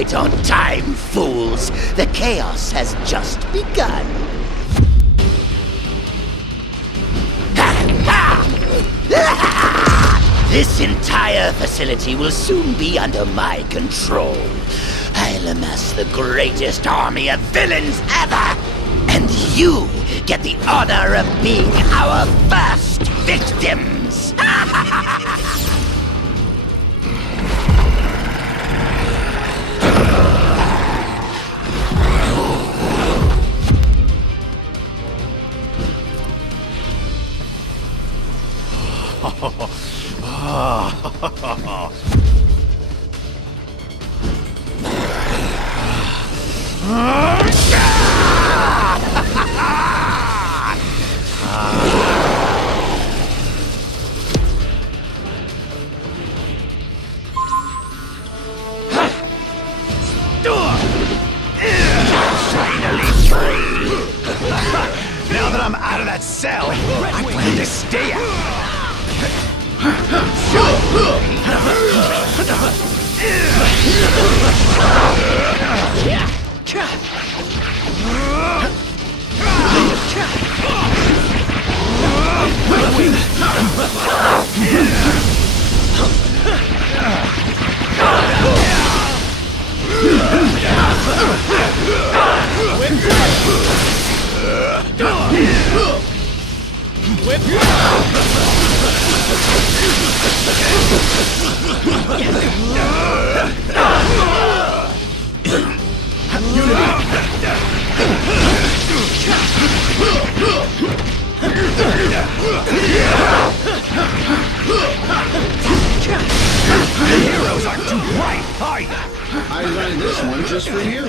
right on time, fools. The chaos has just begun. This entire facility will soon be under my control. I'll amass the greatest army of villains ever, and you get the honor of being our first victims! Now that I'm out of that cell, I plan to stay out. Heroes aren't too bright, are you? I designed this one just for you.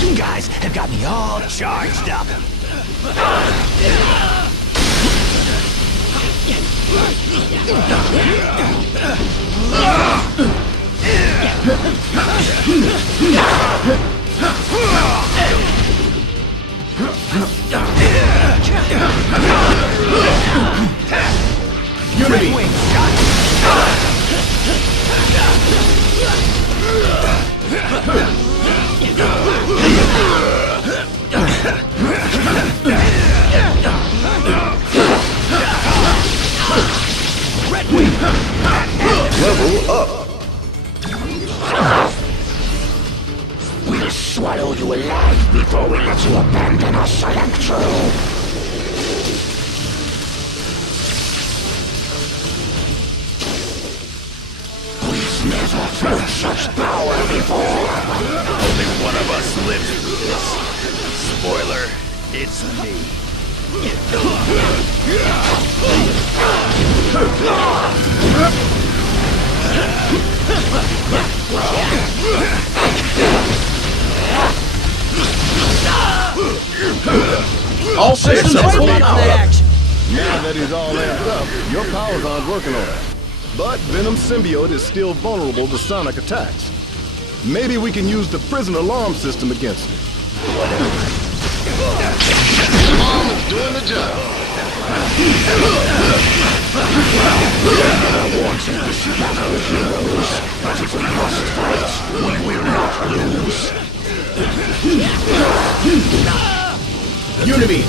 You guys have got me all charged up. Level up. We'll swallow you alive before we let you abandon us, Electro. We've never felt such power before. Only one of us lives through this. Spoiler, it's me. All systems Now full action. that he's all amped up, your powers aren't working on it. But Venom's symbiote is still vulnerable to sonic attacks. Maybe we can use the prison alarm system against it. Alarm is doing the job. I want to battle heroes, but if we must fight, we will not lose. Unity.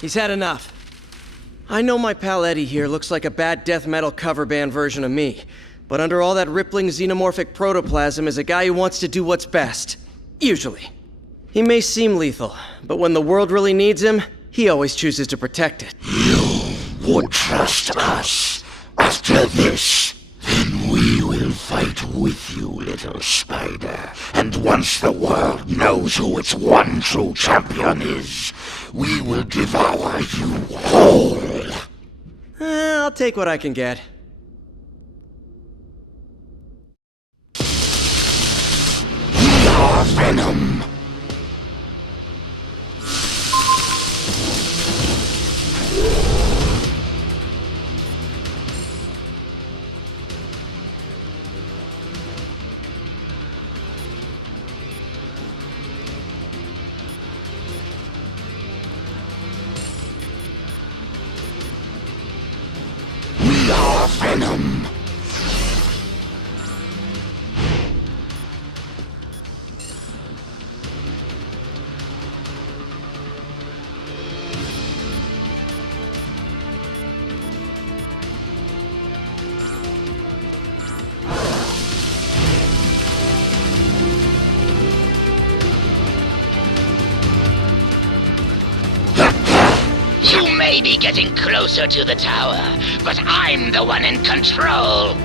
He's had enough. I know my pal Eddie here looks like a bad death metal cover band version of me, but under all that rippling xenomorphic protoplasm is a guy who wants to do what's best. Usually. He may seem lethal, but when the world really needs him, he always chooses to protect it. You would trust us. After this, then we will fight with you, little spider. And once the world knows who its one true champion is, we will devour you whole. I'll take what I can get. We are Venom. We are Venom. You may be getting closer to the tower, but I'm the one in control.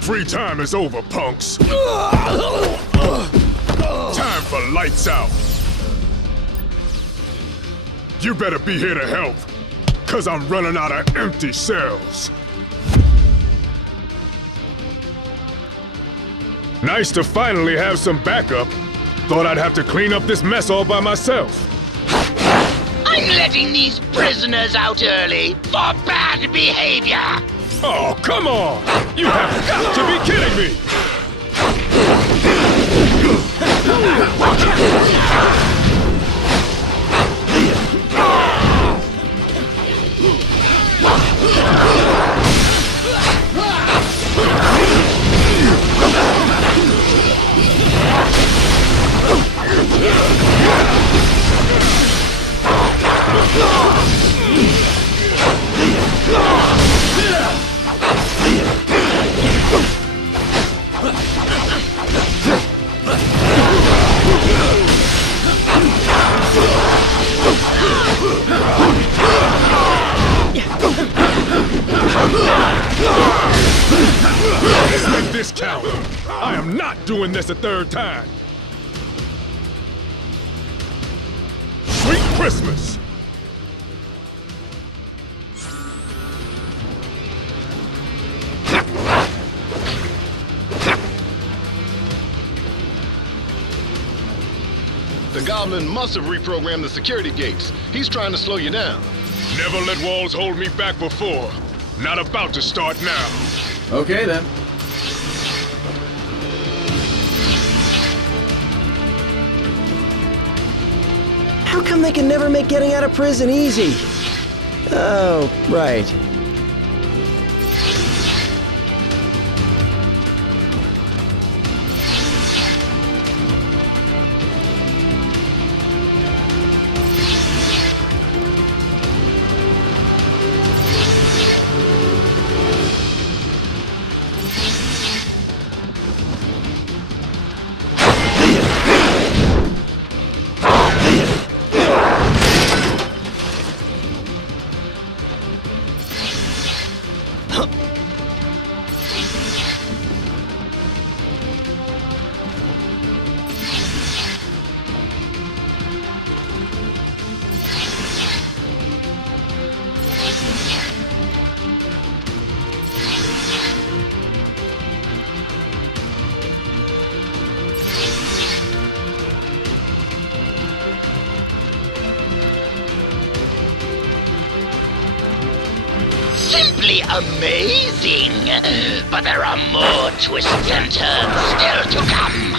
Free time is over, punks. Time for lights out. You better be here to help, 'cause I'm running out of empty cells. Nice to finally have some backup. Thought I'd have to clean up this mess all by myself. I'm letting these prisoners out early for bad behavior. Oh, come on! You have got to be kidding me! Let's make this count. I am not doing this a third time. Sweet Christmas! The Goblin must have reprogrammed the security gates. He's trying to slow you down. Never let walls hold me back before. Not about to start now. Okay then. How come they can never make getting out of prison easy? Oh, right. simply amazing. But there are more twists and turns still to come.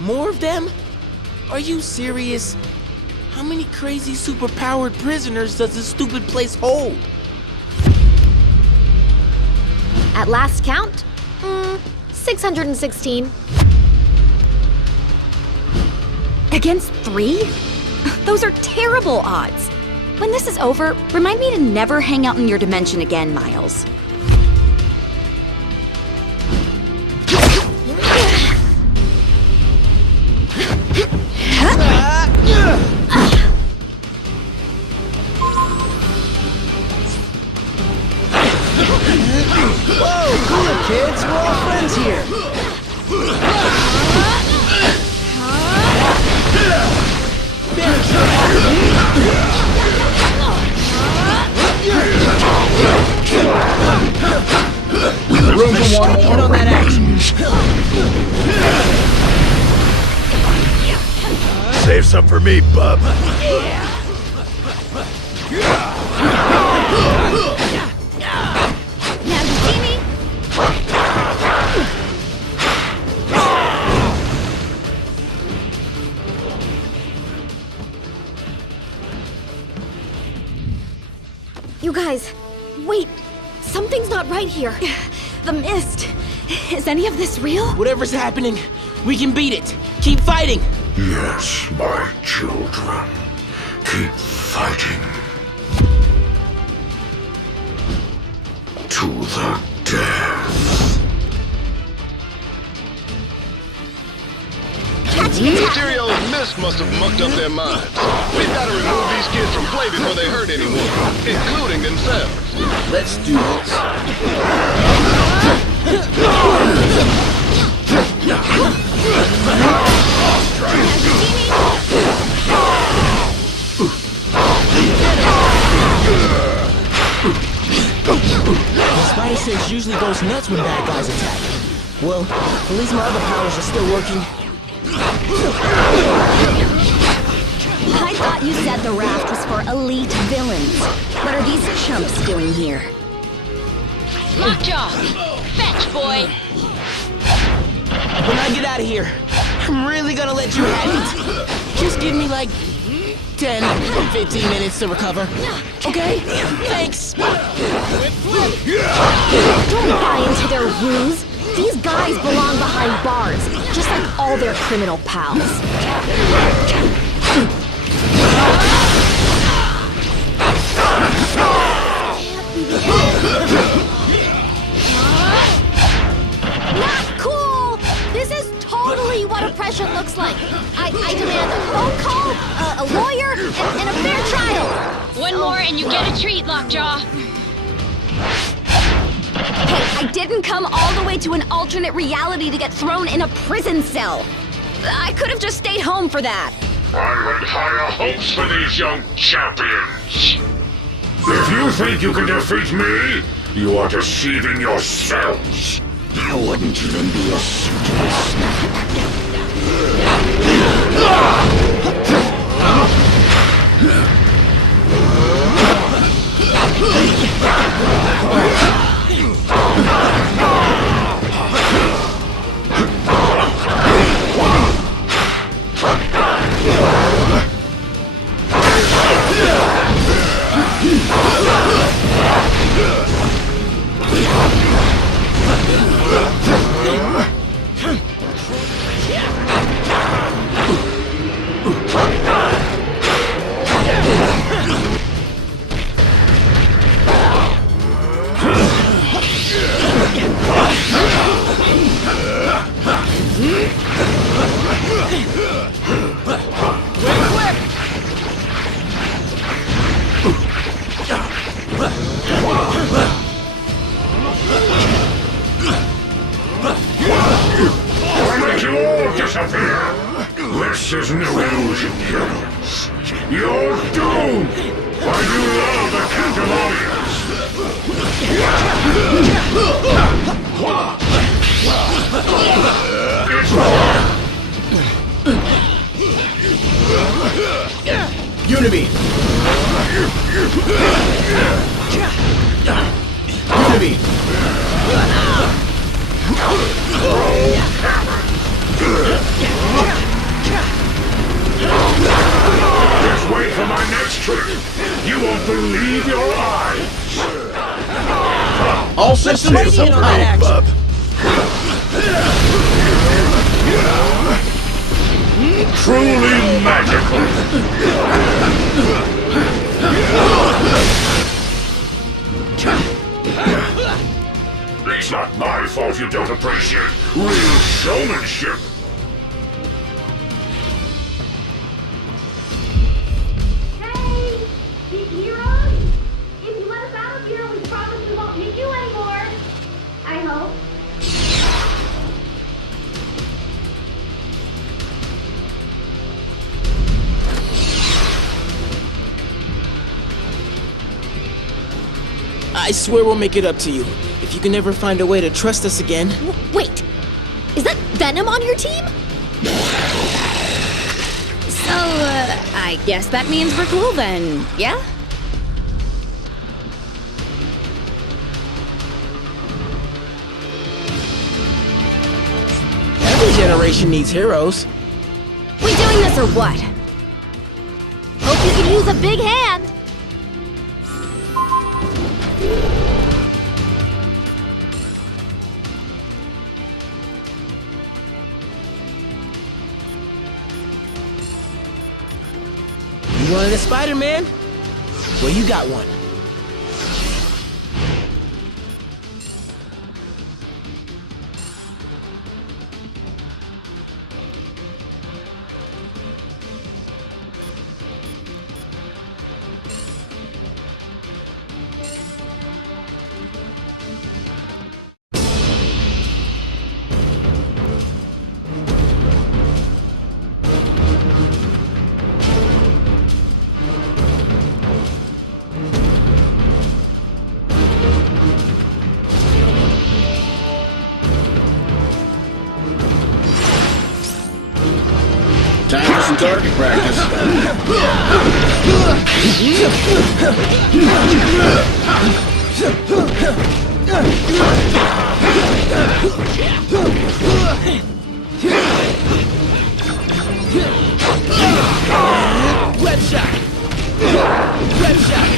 More of them? Are you serious? How many crazy superpowered prisoners does this stupid place hold? At last count, 616. Against 3? Those are terrible odds. When this is over, remind me to never hang out in your dimension again, Miles. Whoa, cool kids, we're all friends here. Room for one more. Get on that action. Save some for me, bub. Now you see me? You guys, wait. Something's not right here. The mist. Is any of this real? Whatever's happening, we can beat it. Keep fighting. Yes, my children. Keep fighting. To the death. Material's mist must have mucked up their minds. We've got to remove these kids from play before they hurt anyone, including themselves. Let's do this. The spider sense usually goes nuts when bad guys attack. Well, at least my other powers are still working. I thought you said the raft was for elite villains. What are these chumps doing here? Lockjaw! Fetch, boy! When I get out of here, I'm really gonna let you have it. Just give me like 10, 15 minutes to recover. Okay? Thanks! Don't buy into their ruse. These guys belong behind bars, just like all their criminal pals. Not cool! This is totally what oppression looks like. I demand a phone call, a lawyer, and a fair trial. One more and you get a treat, Lockjaw. Hey, I didn't come all the way to an alternate reality to get thrown in a prison cell. I could have just stayed home for that. I had higher hopes for these young champions. If you think you can defeat me, you are deceiving yourselves. I wouldn't even be a suitable snack. no illusion, heroes. You're doomed! Why do you love the Catalonians? It's war! Unity! Unity! Just wait for my next trick. You won't believe your eyes. All systems Radiant on that action. bub. Truly magical. It's not my fault you don't appreciate real showmanship. Hey, big heroes! If you let us out of here, we promise we won't hit you anymore. I hope. I swear we'll make it up to you. If you can ever find a way to trust us again. Wait, is that Venom on your team? So, I guess that means we're cool then, yeah? Every generation needs heroes. We doing this or what? Hope you can use a big hand. You wanted a Spider-Man? Well, you got one. Time for some target practice. Web shot! Web shot!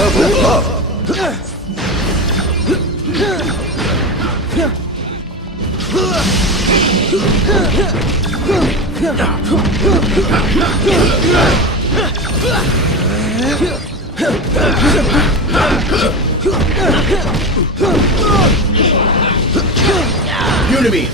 Level up. Unity!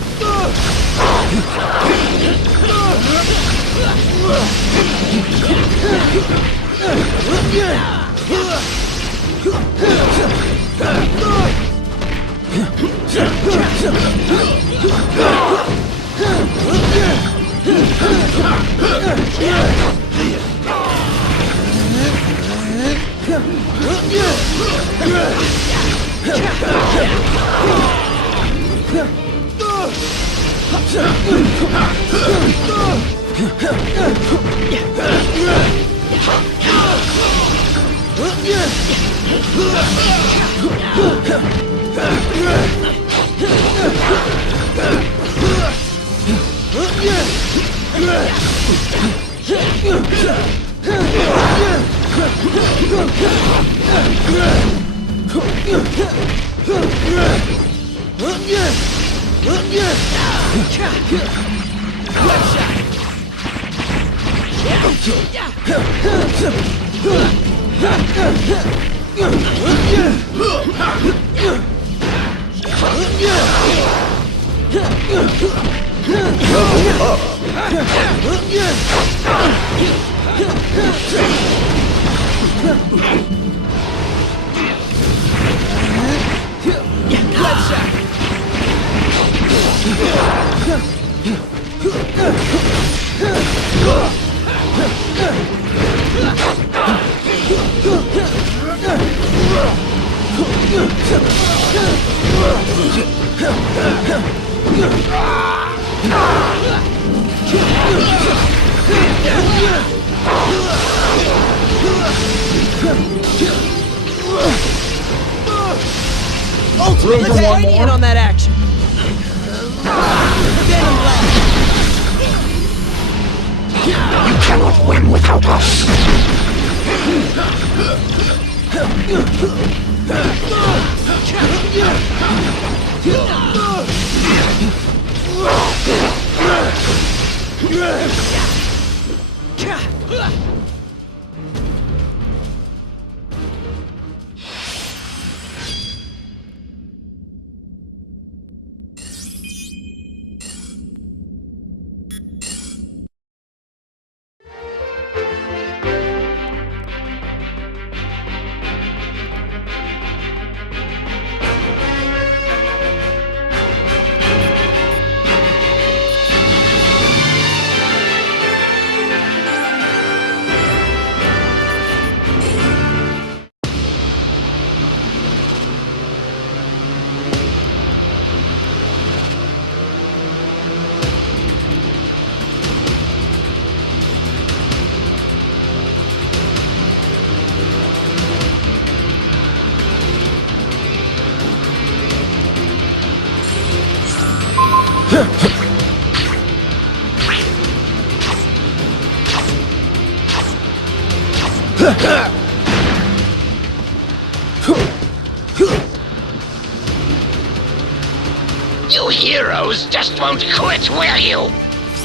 Let's weigh in on that action. You cannot win without us. You heroes just won't quit, will you?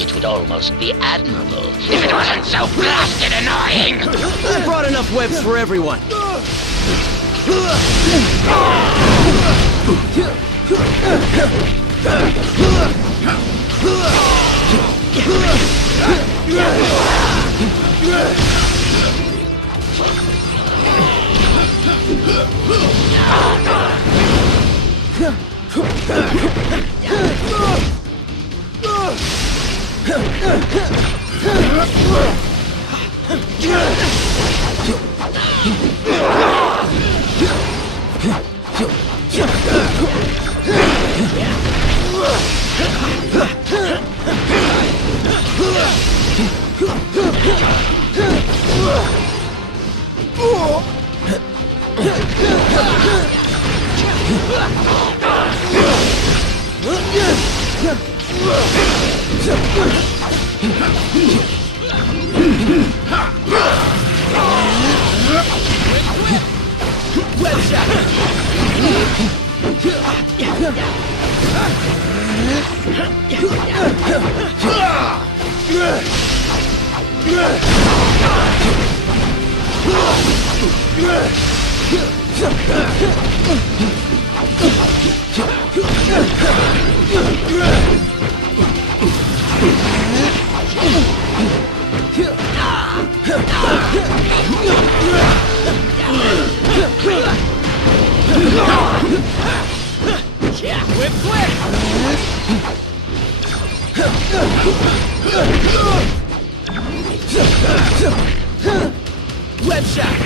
It would almost be admirable if it wasn't so blasted annoying. I brought enough webs for everyone. Web shot!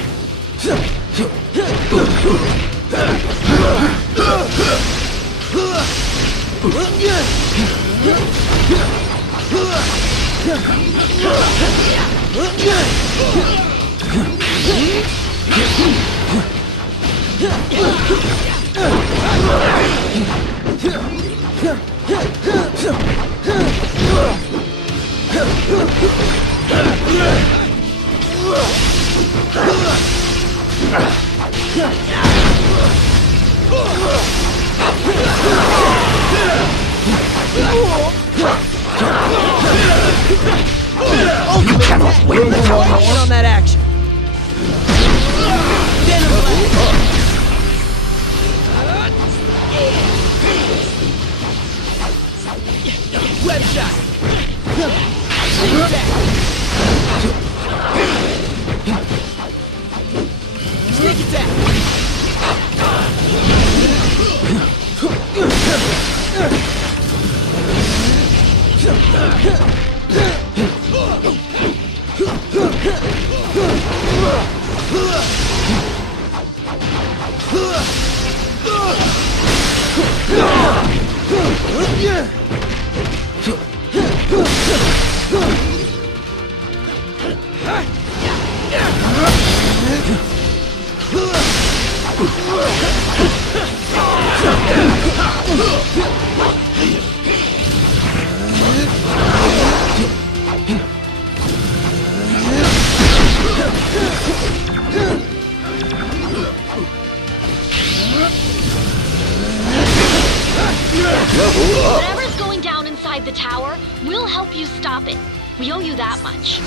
You cannot win without us. In on that action. Web shot. Sneak attack. Sneak attack. Whatever's going down inside the tower, we'll help you stop it. We owe you that much.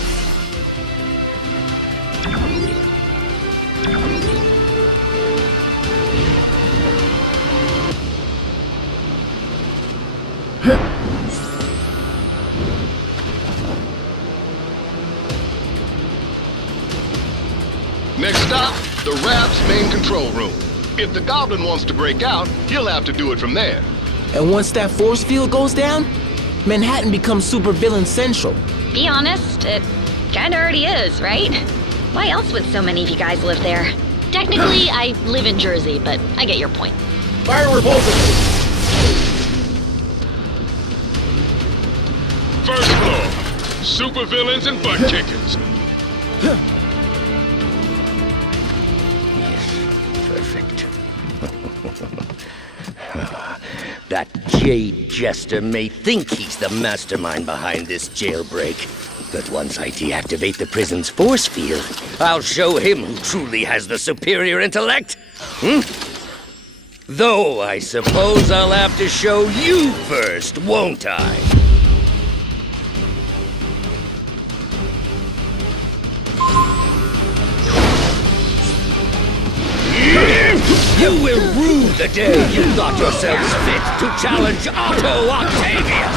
Next stop, the Rap's main control room. If the Goblin wants to break out, he'll have to do it from there. And once that force field goes down, Manhattan becomes supervillain central. Be honest, it kinda already is, right? Why else would so many of you guys live there? Technically, I live in Jersey, but I get your point. Fire repulsor! First floor. Supervillains and butt kickers. Perfect. That jade jester may think he's the mastermind behind this jailbreak, but once I deactivate the prison's force field, I'll show him who truly has the superior intellect. Though I suppose I'll have to show you first, won't I? You will rue the day you thought yourselves fit to challenge Otto Octavius!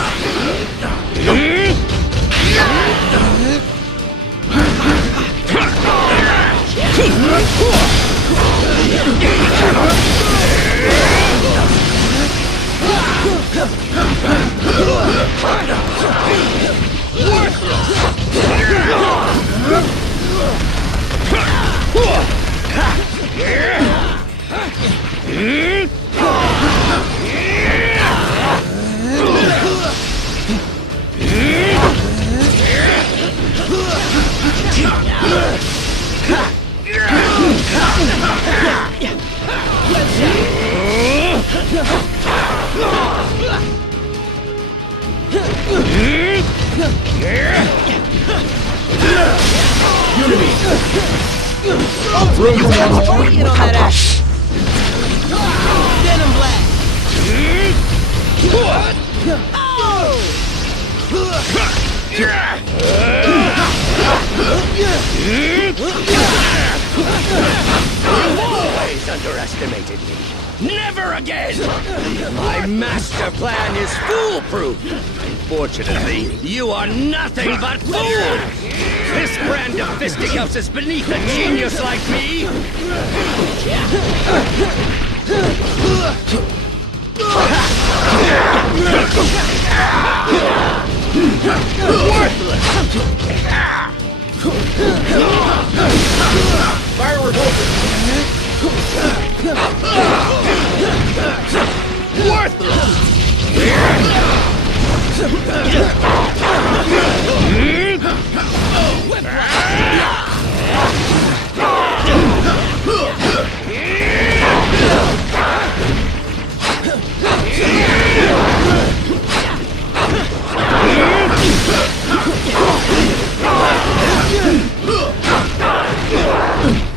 Hurry in on that action. Denim blast. Always underestimated me. Never again! My master plan is foolproof. Unfortunately, you are nothing but fools! This brand of fisticuffs is beneath a genius like me! Fire repulsor!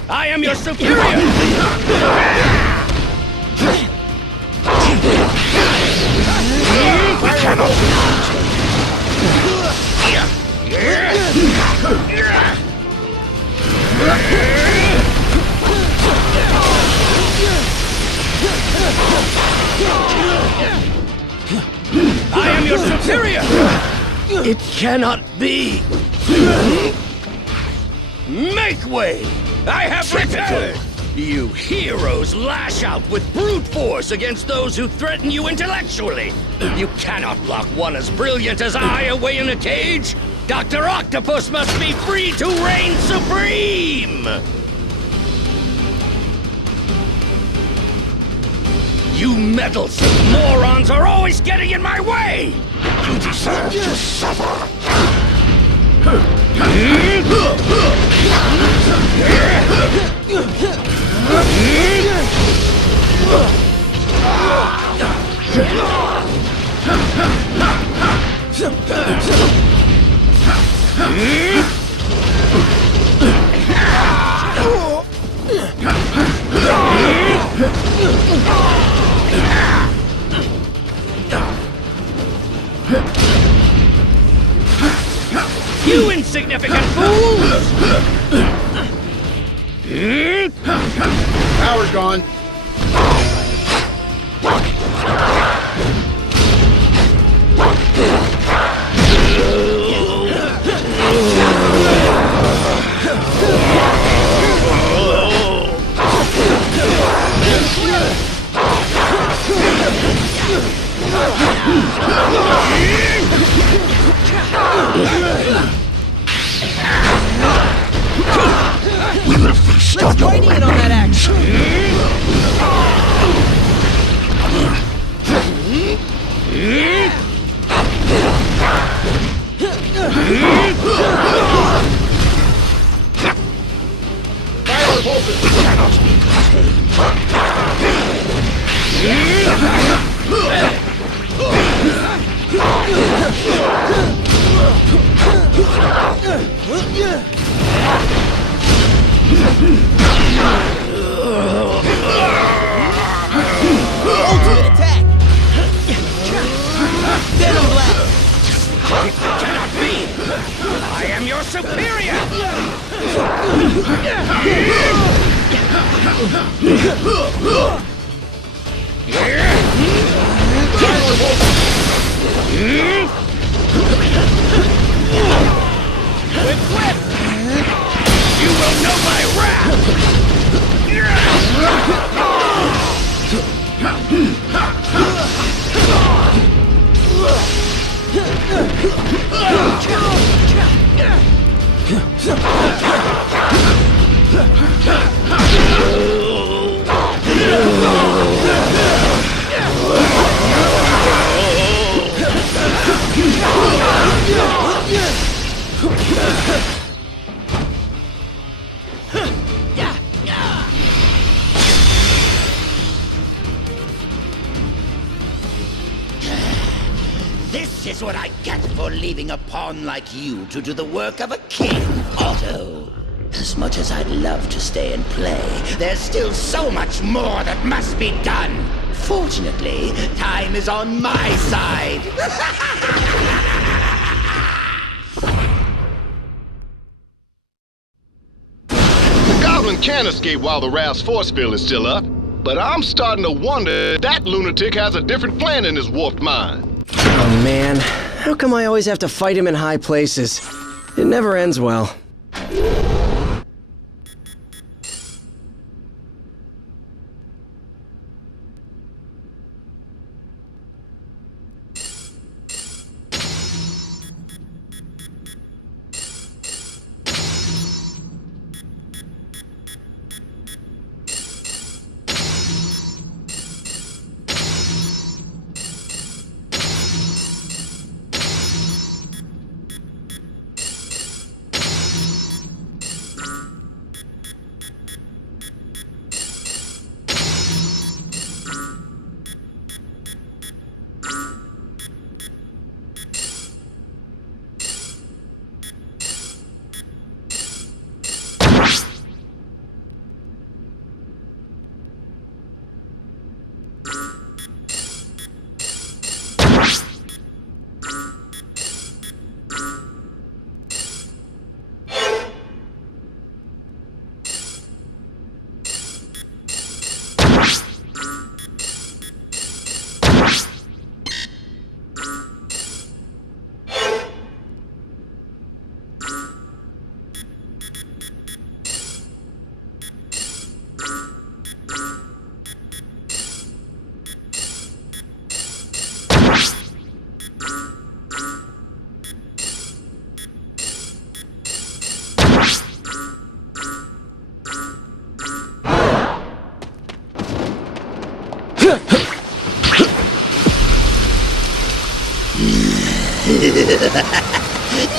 I am your superior! We cannot I am your superior! It cannot be! Make way! I have returned! You heroes lash out with brute force against those who threaten you intellectually! You cannot lock one as brilliant as I away in a cage! Dr. Octopus must be free to reign supreme! You meddlesome morons are always getting in my way! You deserve to suffer! You insignificant fools! Power's gone. Let's join in on that action! Fire pulses cannot be Ultimate attack! Venom blast! It cannot be! I am your superior! Whip, whip! You will know my wrath! This is what I get for leaving a pawn like you to do the work of a king, Otto. As much as I'd love to stay and play, there's still so much more that must be done. Fortunately, time is on my side. The Goblin can escape while the Raph's force field is still up, but I'm starting to wonder if that lunatic has a different plan in his warped mind. Oh man, how come I always have to fight him in high places? It never ends well.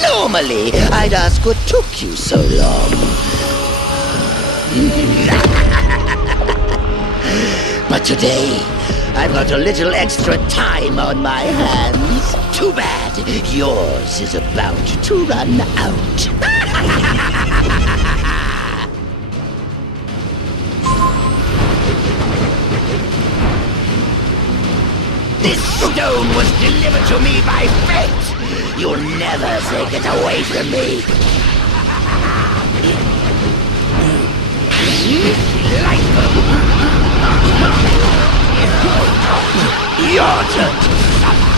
Normally, I'd ask what took you so long. But today, I've got a little extra time on my hands. Too bad yours is about to run out. This stone was delivered to me by fate. You'll never take it away from me. Your turn to suffer.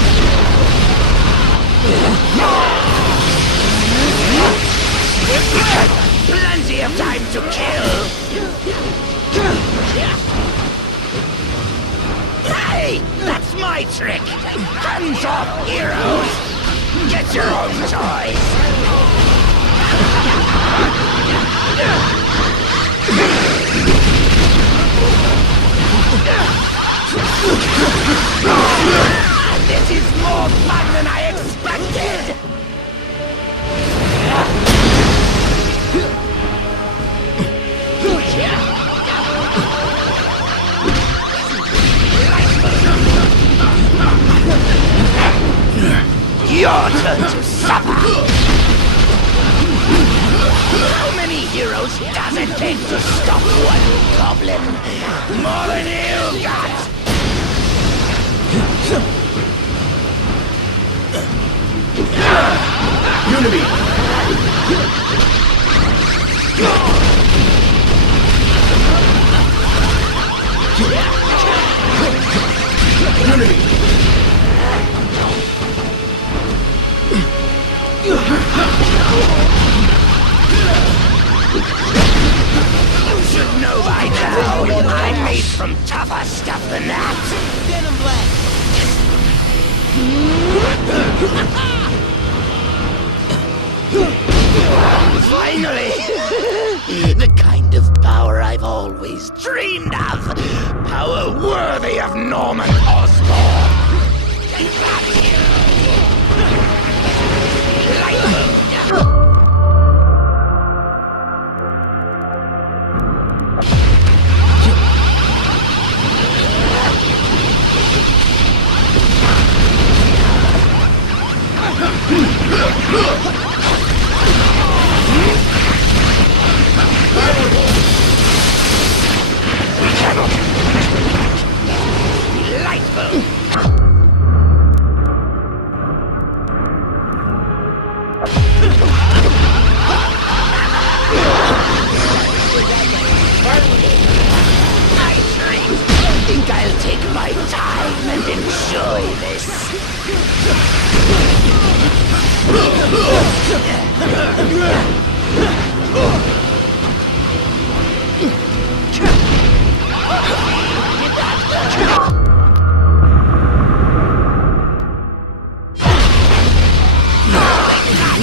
Plenty of time to kill. Hey, that's my trick. Hands off, heroes. Get your own toys. This is more fun than I expected! Your turn to suffer! How many heroes does it take to stop one goblin? More than you got! Unity! Unity! You should know by now, I'm made from tougher stuff than that. Denim Black. Finally! The kind of power I've always dreamed of. Power worthy of Norman Osborn. I'll take my time and enjoy this.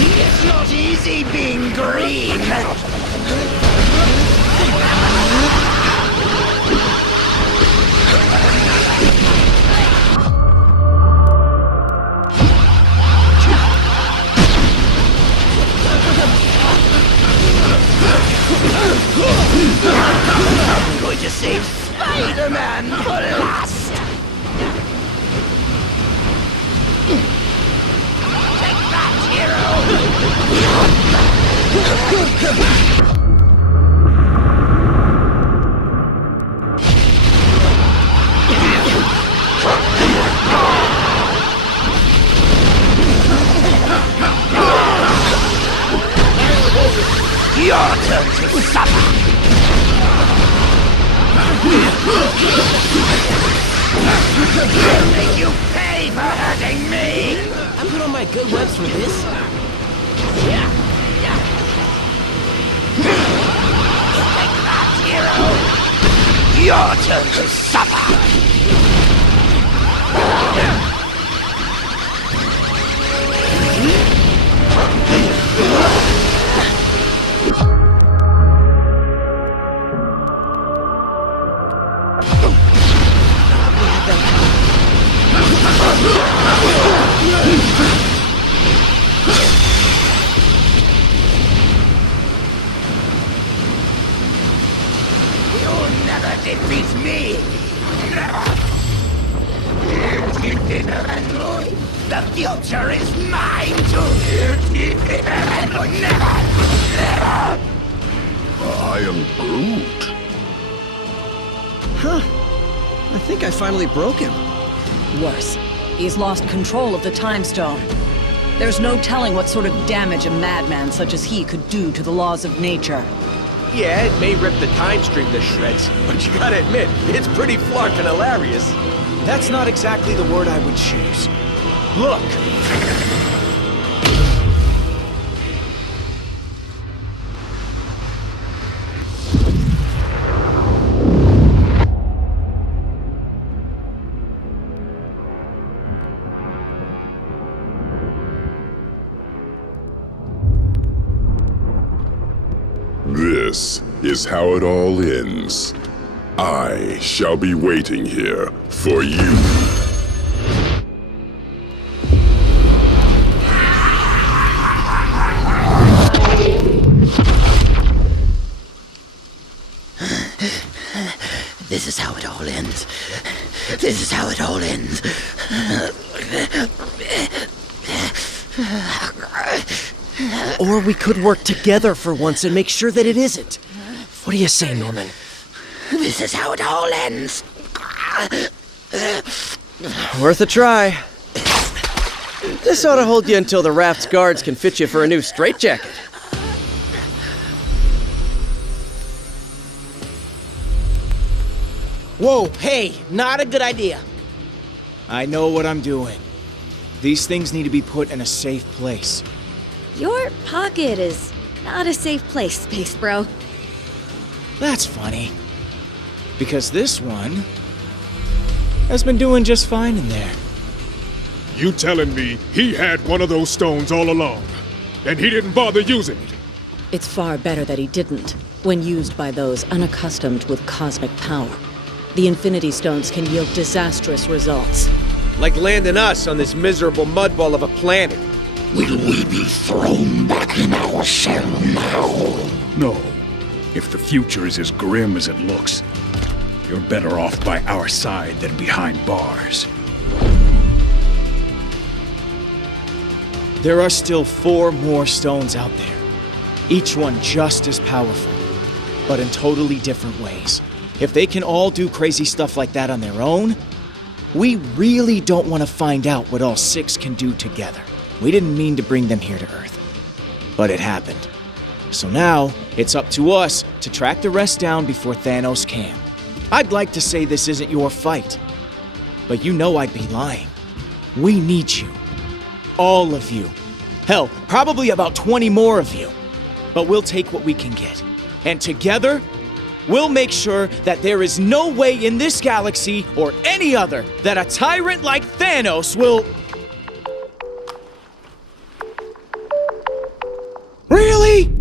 It's not easy being green. I'm going to save Spider-Man for last! Take that, hero! Your turn to suffer! I'll make you pay for hurting me! I put on my good webs for this. Take that, hero! Your turn to suffer! me! The future is mine to never! I am Groot. Huh. I think I finally broke him. Worse, he's lost control of the Time Stone. There's no telling what sort of damage a madman such as he could do to the laws of nature. Yeah, it may rip the time stream to shreds, but you gotta admit, it's pretty flarkin' hilarious. That's not exactly the word I would choose. Look! This is how it all ends. I shall be waiting here for you. This is how it all ends. This is how it all ends. Or we could work together for once and make sure that it isn't. What do you say, Norman? This is how it all ends. Worth a try. This ought to hold you until the raft's guards can fit you for a new straitjacket. Whoa, hey, not a good idea. I know what I'm doing. These things need to be put in a safe place. Your pocket is not a safe place, Space Bro. That's funny. Because this one has been doing just fine in there. You telling me he had one of those stones all along, and he didn't bother using it? It's far better that he didn't, when used by those unaccustomed with cosmic power. The Infinity Stones can yield disastrous results. Like landing us on this miserable mudball of a planet. Will we be thrown back in our shell now? No. If the future is as grim as it looks, you're better off by our side than behind bars. There are still 4 more stones out there. Each one just as powerful, but in totally different ways. If they can all do crazy stuff like that on their own, we really don't want to find out what all 6 can do together. We didn't mean to bring them here to Earth, but it happened. So now, it's up to us to track the rest down before Thanos can. I'd like to say this isn't your fight, but you know I'd be lying. We need you. All of you. Hell, probably about 20 more of you. But we'll take what we can get. And together, we'll make sure that there is no way in this galaxy or any other that a tyrant like Thanos will... Really?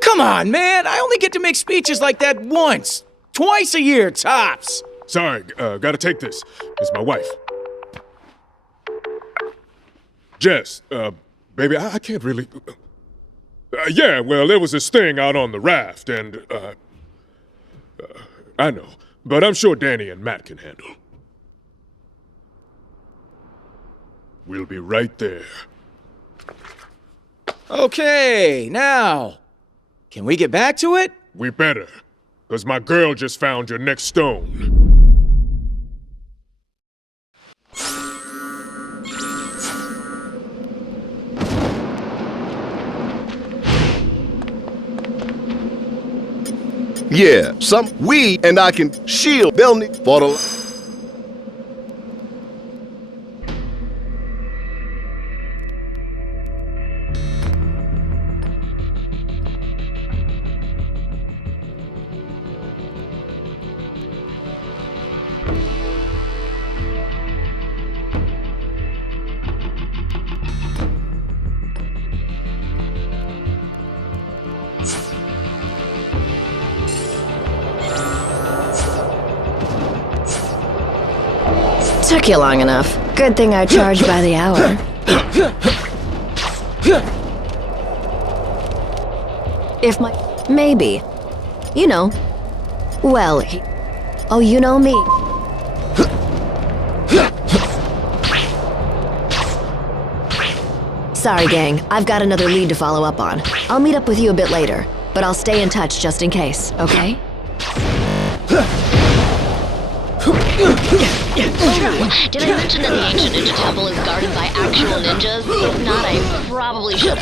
Come on, man! I only get to make speeches like that once. Twice a year, tops. Sorry, gotta take this. It's my wife. Jess, baby, I can't really... yeah, well, there was this thing out on the raft, and, I know, but I'm sure Danny and Matt can handle. We'll be right there. Okay, now, can we get back to it? We better, because my girl just found your next stone. Yeah, some weed and I can shield Belny for the... Took you long enough. Good thing I charge by the hour. If my... Maybe. You know. Well, Oh, you know me. Sorry, gang. I've got another lead to follow up on. I'll meet up with you a bit later, but I'll stay in touch just in case, okay? Did I mention that the ancient ninja temple is guarded by actual ninjas? If not, I probably should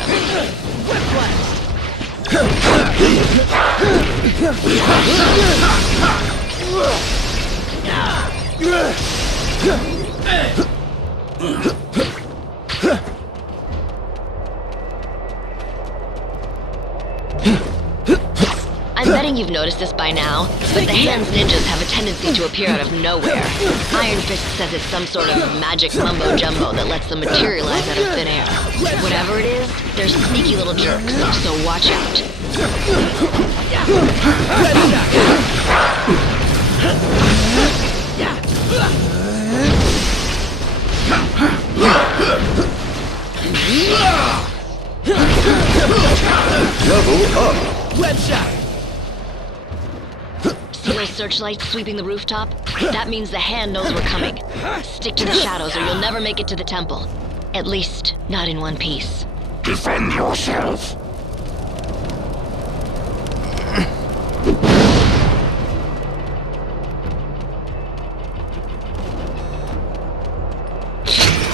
I'm betting you've noticed this by now, but the Hands ninjas have a tendency to appear out of nowhere. Iron Fist says it's some sort of magic mumbo-jumbo that lets them materialize out of thin air. Whatever it is, they're sneaky little jerks, so watch out. Level up. Web shot. See those searchlights sweeping the rooftop? That means the Hand knows we're coming. Stick to the shadows or you'll never make it to the temple. At least, not in one piece. Defend yourself.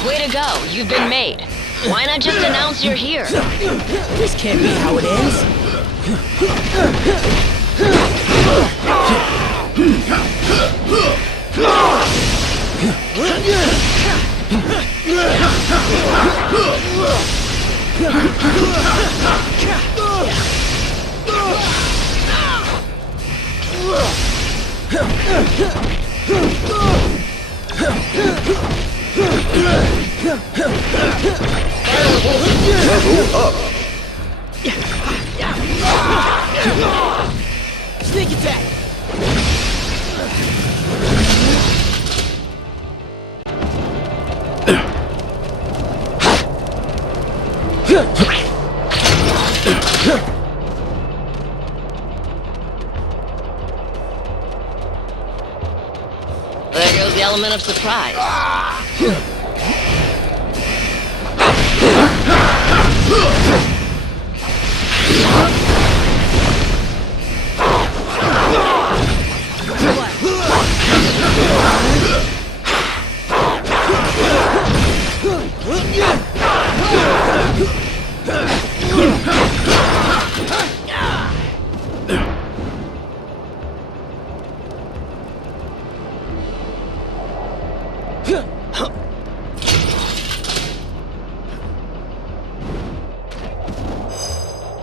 Way to go, you've been made. Why not just announce you're here? This can't be how it ends. Level up. Sneak attack. There goes the element of surprise.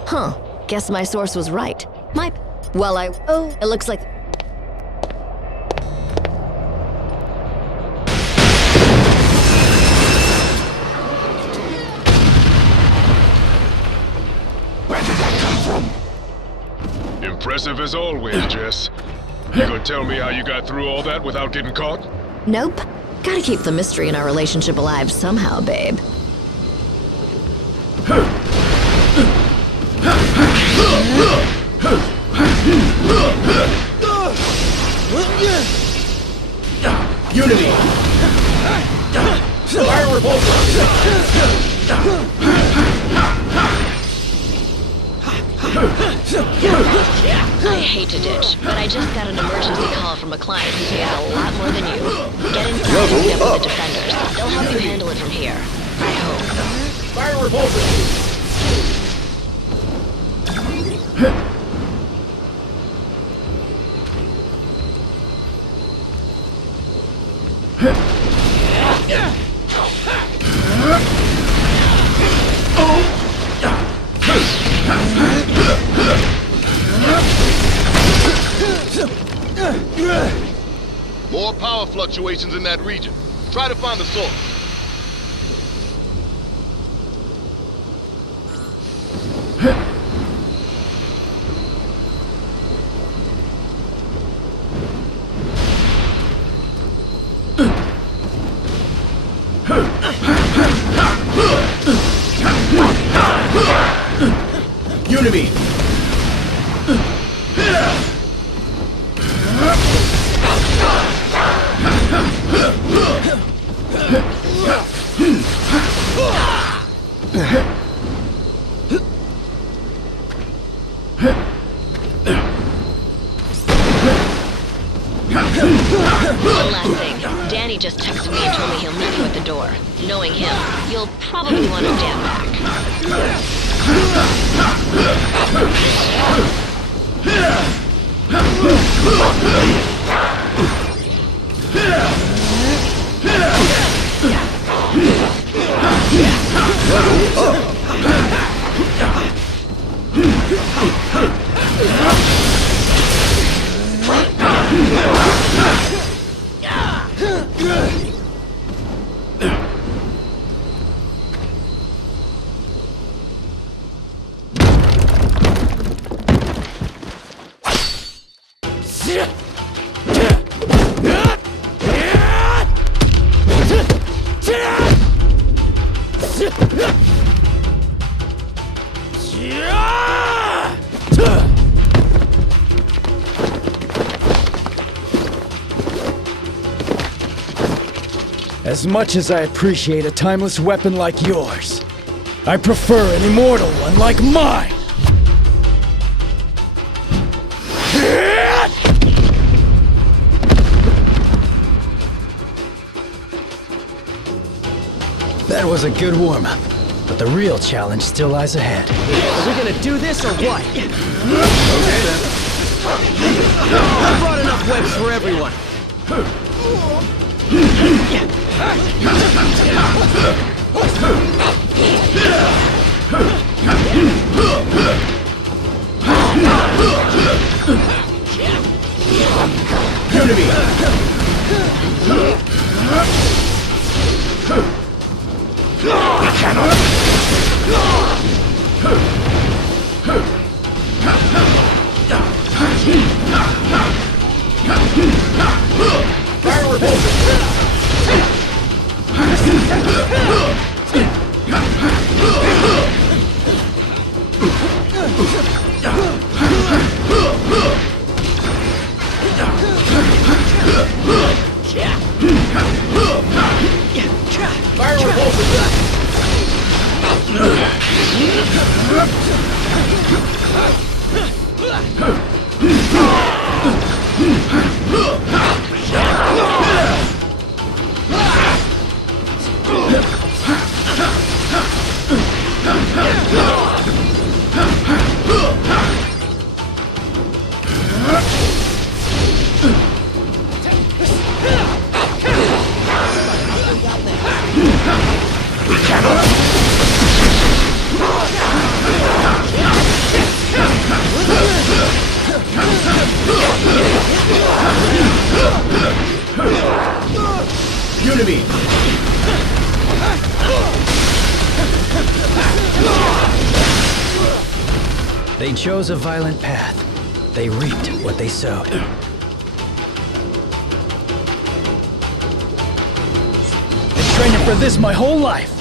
Huh. Guess my source was right. It looks like... Where did that come from? Impressive as always, Jess. You gonna tell me how you got through all that without getting caught? Nope. Gotta keep the mystery in our relationship alive somehow, babe. Unity! Fire repulsor! I hate to ditch, but I just got an emergency call from a client who pays a lot more than you. Get inside and get with the defenders. They'll help you handle it from here. I hope. Fire repulsor! More power fluctuations in that region. Try to find the source. Unibeam! One last thing. Danny just texted me and told me he'll meet you at the door. Knowing him, you'll probably want to stand back. As much as I appreciate a timeless weapon like yours, I prefer an immortal one like mine! That was a good warm-up, but the real challenge still lies ahead. Are we gonna do this or what? Okay then. I brought enough webs for everyone. They chose a violent path. They reaped what they sowed. Been training for this my whole life.